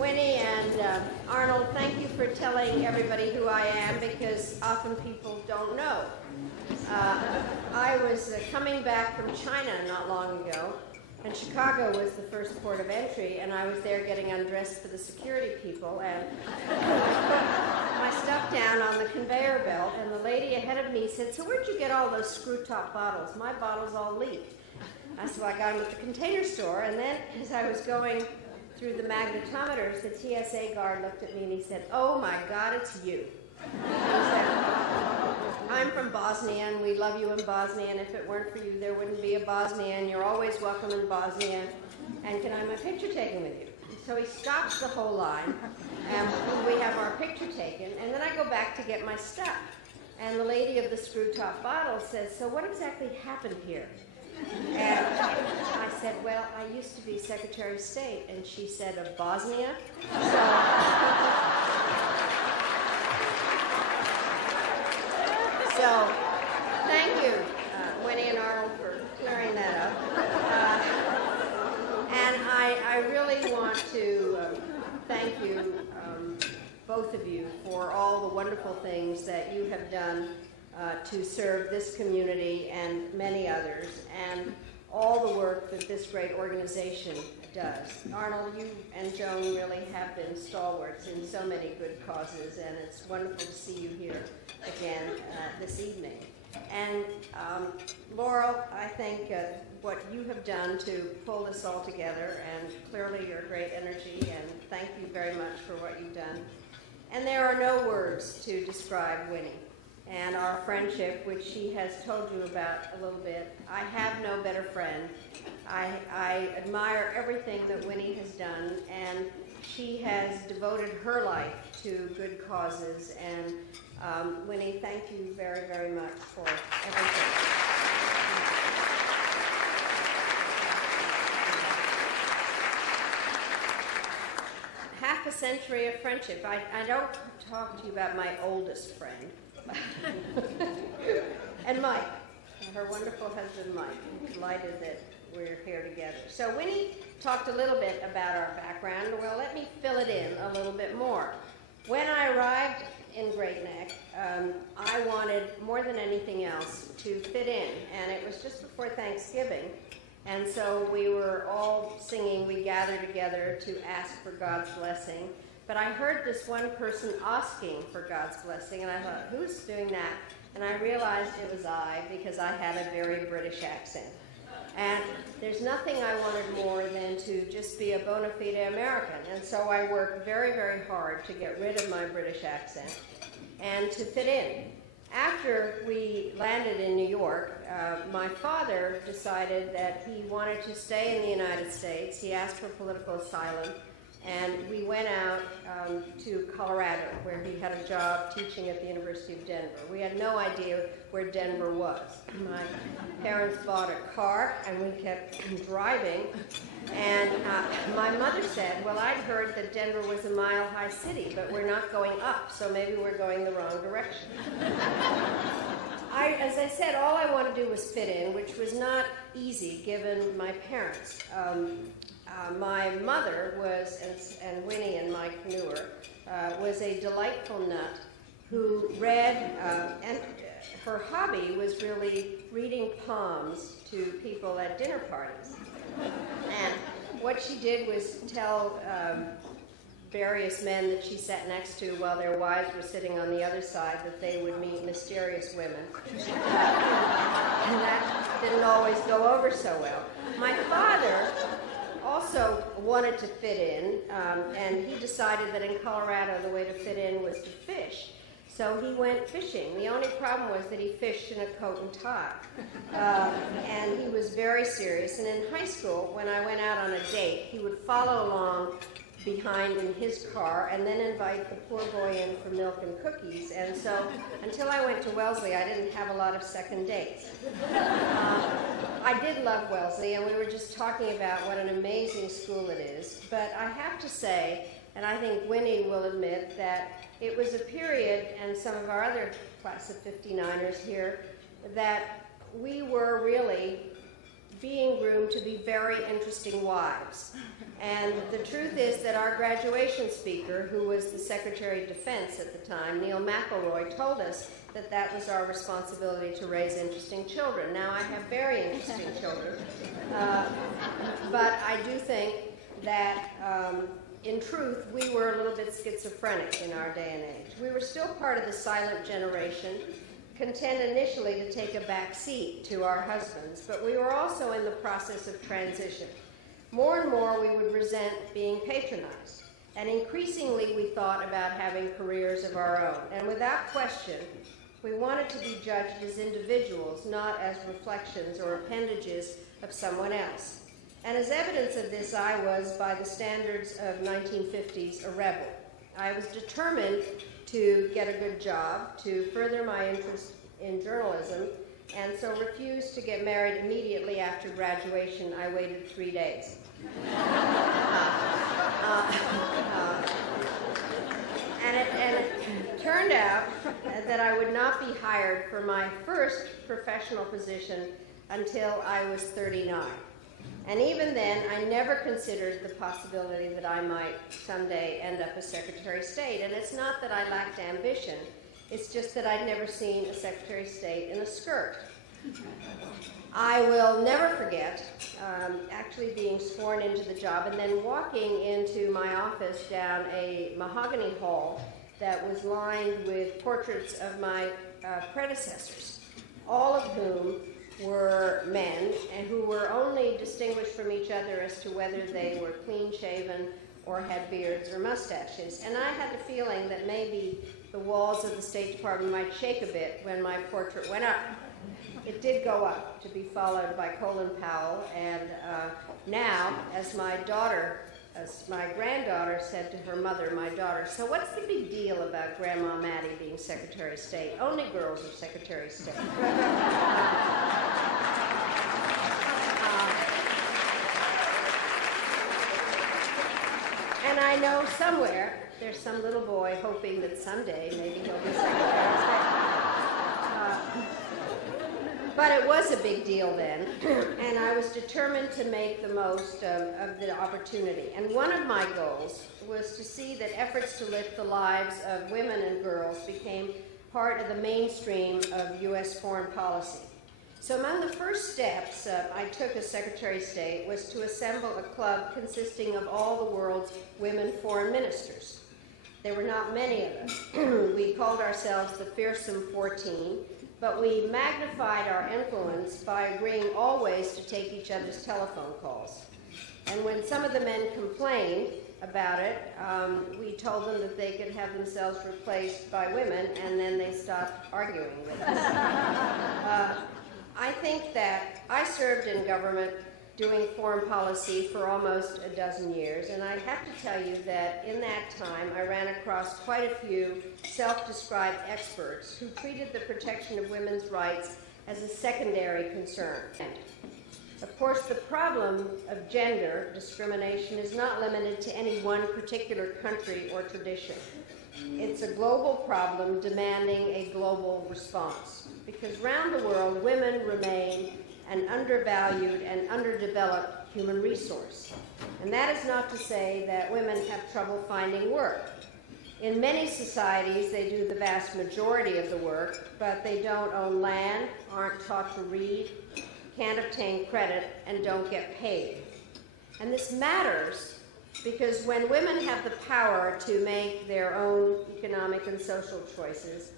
Winnie and Arnold, thank you for telling everybody who I am, because often people don't know. I was coming back from China not long ago, and Chicago was the first port of entry, and I was there getting undressed for the security people, and I put my stuff down on the conveyor belt, and the lady ahead of me said, "So where'd you get all those screw-top bottles? My bottles all leak." I said, "Well, I got them at the Container Store," and then as I was going through the magnetometers, the TSA guard looked at me and he said, "Oh my God, it's you." He said, "I'm from Bosnia and we love you in Bosnia, and if it weren't for you, there wouldn't be a Bosnia, and you're always welcome in Bosnia, and can I have my picture taken with you?" So he stops the whole line, and we have our picture taken, and then I go back to get my stuff. And the lady of the screw-top bottle says, "So what exactly happened here?" And I said, "Well, I used to be Secretary of State." And she said, "Of Bosnia?" So thank you, Winnie and Arnold, for clearing that up. And I really want to thank you, both of you, for all the wonderful things that you have done to serve this community and many others, and all the work that this great organization does. Arnold, you and Joan really have been stalwarts in so many good causes, and it's wonderful to see you here again this evening. And Laurel, I think what you have done to pull this all together, and clearly your great energy, and thank you very much for what you've done. And there are no words to describe Winnie and our friendship, which she has told you about a little bit. I have no better friend. I admire everything that Winnie has done, and she has devoted her life to good causes. And Winnie, thank you very, very much for everything. Half a century of friendship. I don't talk to you about my oldest friend. And Mike, her wonderful husband Mike. I'm delighted that we're here together. So Winnie talked a little bit about our background. Well, let me fill it in a little bit more. When I arrived in Great Neck, I wanted more than anything else to fit in, and it was just before Thanksgiving, and so we were all singing "We Gather Together" to ask for God's blessing. But I heard this one person asking for God's blessing, and I thought, who's doing that? And I realized it was I, because I had a very British accent. And there's nothing I wanted more than to just be a bona fide American. And so I worked very, very hard to get rid of my British accent and to fit in. After we landed in New York, my father decided that he wanted to stay in the United States. He asked for political asylum. And we went out to Colorado, where he had a job teaching at the University of Denver. We had no idea where Denver was. My parents bought a car, and we kept driving. And my mother said, "Well, I'd heard that Denver was a mile-high city, but we're not going up, so maybe we're going the wrong direction." As I said, all I wanted to do was fit in, which was not easy given my parents. My mother was, and Winnie and Mike knew her, was a delightful nut who read, and her hobby was really reading poems to people at dinner parties. And what she did was tell various men that she sat next to while their wives were sitting on the other side that they would meet mysterious women. And that didn't always go over so well. My father also wanted to fit in, and he decided that in Colorado the way to fit in was to fish. So he went fishing. The only problem was that he fished in a coat and tie. And he was very serious. And in high school, when I went out on a date, he would follow along behind in his car and then invite the poor boy in for milk and cookies. And so until I went to Wellesley, I didn't have a lot of second dates. I did love Wellesley, and we were just talking about what an amazing school it is. But I have to say, and I think Winnie will admit, that it was a period, and some of our other class of 59ers here, that we were really being groomed to be very interesting wives. And the truth is that our graduation speaker, who was the Secretary of Defense at the time, Neil McElroy, told us that that was our responsibility to raise interesting children. Now, I have very interesting children, but I do think that in truth, we were a little bit schizophrenic in our day and age. We were still part of the silent generation, content initially to take a back seat to our husbands, but we were also in the process of transition. More and more, we would resent being patronized, and increasingly, we thought about having careers of our own. And without question, we wanted to be judged as individuals, not as reflections or appendages of someone else. And as evidence of this, I was, by the standards of 1950s, a rebel. I was determined to get a good job, to further my interest in journalism, and so refused to get married immediately after graduation. I waited 3 days. And it turned out that I would not be hired for my first professional position until I was 39. And even then, I never considered the possibility that I might someday end up as Secretary of State. And it's not that I lacked ambition, it's just that I'd never seen a Secretary of State in a skirt. I will never forget actually being sworn into the job and then walking into my office down a mahogany hall that was lined with portraits of my predecessors, all of whom were men and who were only distinguished from each other as to whether they were clean-shaven or had beards or mustaches. And I had the feeling that maybe the walls of the State Department might shake a bit when my portrait went up. It did go up, to be followed by Colin Powell, and now, as my granddaughter said to her mother, my daughter, "So what's the big deal about Grandma Maddie being Secretary of State? Only girls are Secretary of State." And I know somewhere there's some little boy hoping that someday maybe he'll be Secretary of State. But it was a big deal then, and I was determined to make the most of the opportunity. And one of my goals was to see that efforts to lift the lives of women and girls became part of the mainstream of U.S. foreign policy. So among the first steps I took as Secretary of State was to assemble a club consisting of all the world's women foreign ministers. There were not many of us. We called ourselves the Fearsome 14, but we magnified our influence by agreeing always to take each other's telephone calls. And when some of the men complained about it, we told them that they could have themselves replaced by women, and then they stopped arguing with us. I think that I served in government doing foreign policy for almost a dozen years, and I have to tell you that in that time I ran across quite a few self-described experts who treated the protection of women's rights as a secondary concern. Of course, the problem of gender discrimination is not limited to any one particular country or tradition. It's a global problem demanding a global response, because around the world, women remain an undervalued and underdeveloped human resource. And that is not to say that women have trouble finding work. In many societies, they do the vast majority of the work, but they don't own land, aren't taught to read, can't obtain credit, and don't get paid. And this matters because when women have the power to make their own economic and social choices,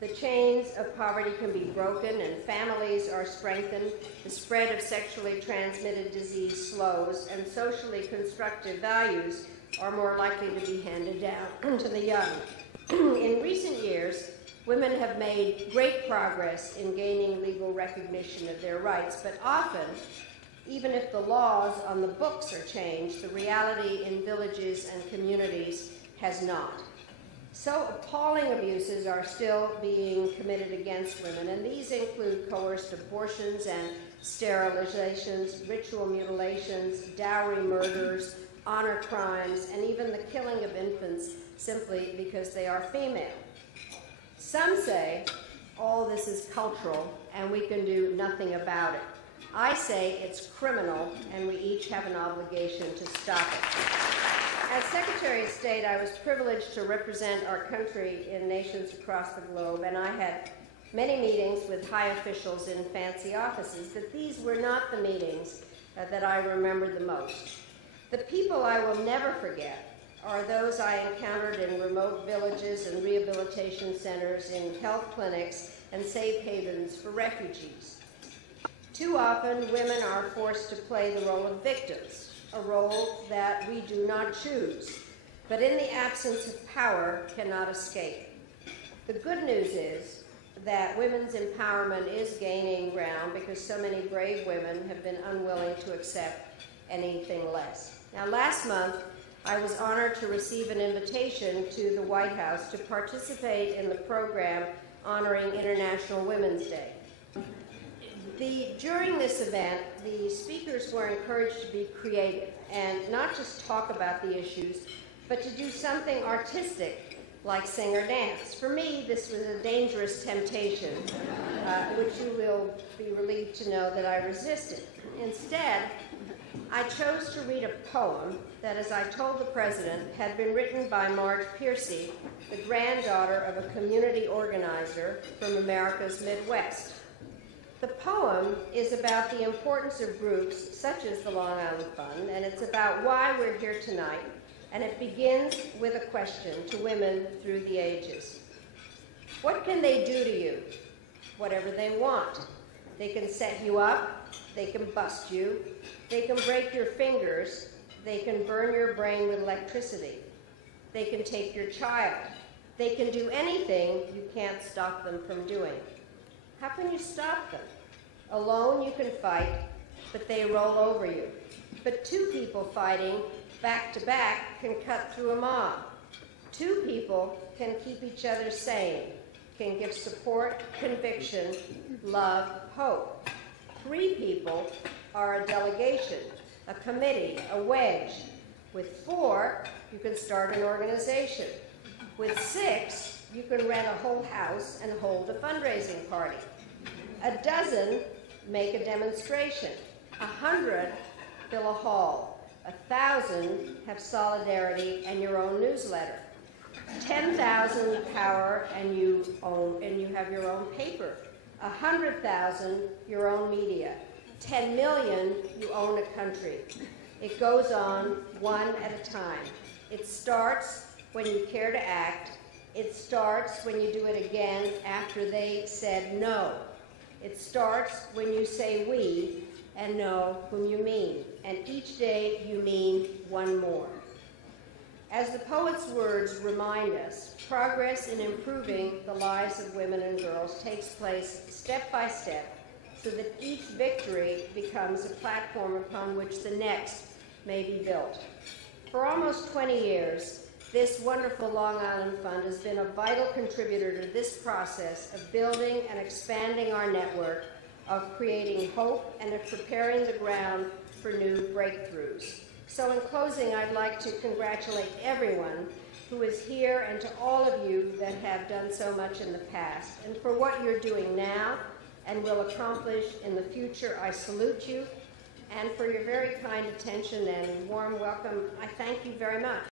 the chains of poverty can be broken and families are strengthened, the spread of sexually transmitted disease slows, and socially constructive values are more likely to be handed down to the young. In recent years, women have made great progress in gaining legal recognition of their rights, but often, even if the laws on the books are changed, the reality in villages and communities has not. So appalling abuses are still being committed against women, and these include coerced abortions and sterilizations, ritual mutilations, dowry murders, honor crimes, and even the killing of infants simply because they are female. Some say all this is cultural and we can do nothing about it. I say it's criminal, and we each have an obligation to stop it. As Secretary of State, I was privileged to represent our country in nations across the globe, and I had many meetings with high officials in fancy offices, but these were not the meetings that I remembered the most. The people I will never forget are those I encountered in remote villages and rehabilitation centers, in health clinics, and safe havens for refugees. Too often, women are forced to play the role of victims, a role that we do not choose, but in the absence of power cannot escape. The good news is that women's empowerment is gaining ground because so many brave women have been unwilling to accept anything less. Now, last month, I was honored to receive an invitation to the White House to participate in the program honoring International Women's Day. During this event, the speakers were encouraged to be creative and not just talk about the issues, but to do something artistic like sing or dance. For me, this was a dangerous temptation, which you will be relieved to know that I resisted. Instead, I chose to read a poem that, as I told the President, had been written by Marge Piercy, the granddaughter of a community organizer from America's Midwest. The poem is about the importance of groups such as the Long Island Fund, and it's about why we're here tonight, and it begins with a question to women through the ages. What can they do to you? Whatever they want. They can set you up, they can bust you, they can break your fingers, they can burn your brain with electricity, they can take your child, they can do anything you can't stop them from doing. How can you stop them? Alone you can fight, but they roll over you. But two people fighting back to back can cut through a mob. Two people can keep each other sane, can give support, conviction, love, hope. Three people are a delegation, a committee, a wedge. With four, you can start an organization. With six, you can rent a whole house and hold a fundraising party. A dozen make a demonstration. 100 fill a hall. 1,000 have solidarity and your own newsletter. 10,000 power and you have your own paper. 100,000 your own media. 10 million you own a country. It goes on one at a time. It starts when you care to act. It starts when you do it again after they said no. It starts when you say we and know whom you mean, and each day you mean one more. As the poet's words remind us, progress in improving the lives of women and girls takes place step by step so that each victory becomes a platform upon which the next may be built. For almost 20 years, this wonderful Long Island Fund has been a vital contributor to this process of building and expanding our network, of creating hope, and of preparing the ground for new breakthroughs. So in closing, I'd like to congratulate everyone who is here and to all of you that have done so much in the past. And for what you're doing now and will accomplish in the future, I salute you. And for your very kind attention and warm welcome, I thank you very much.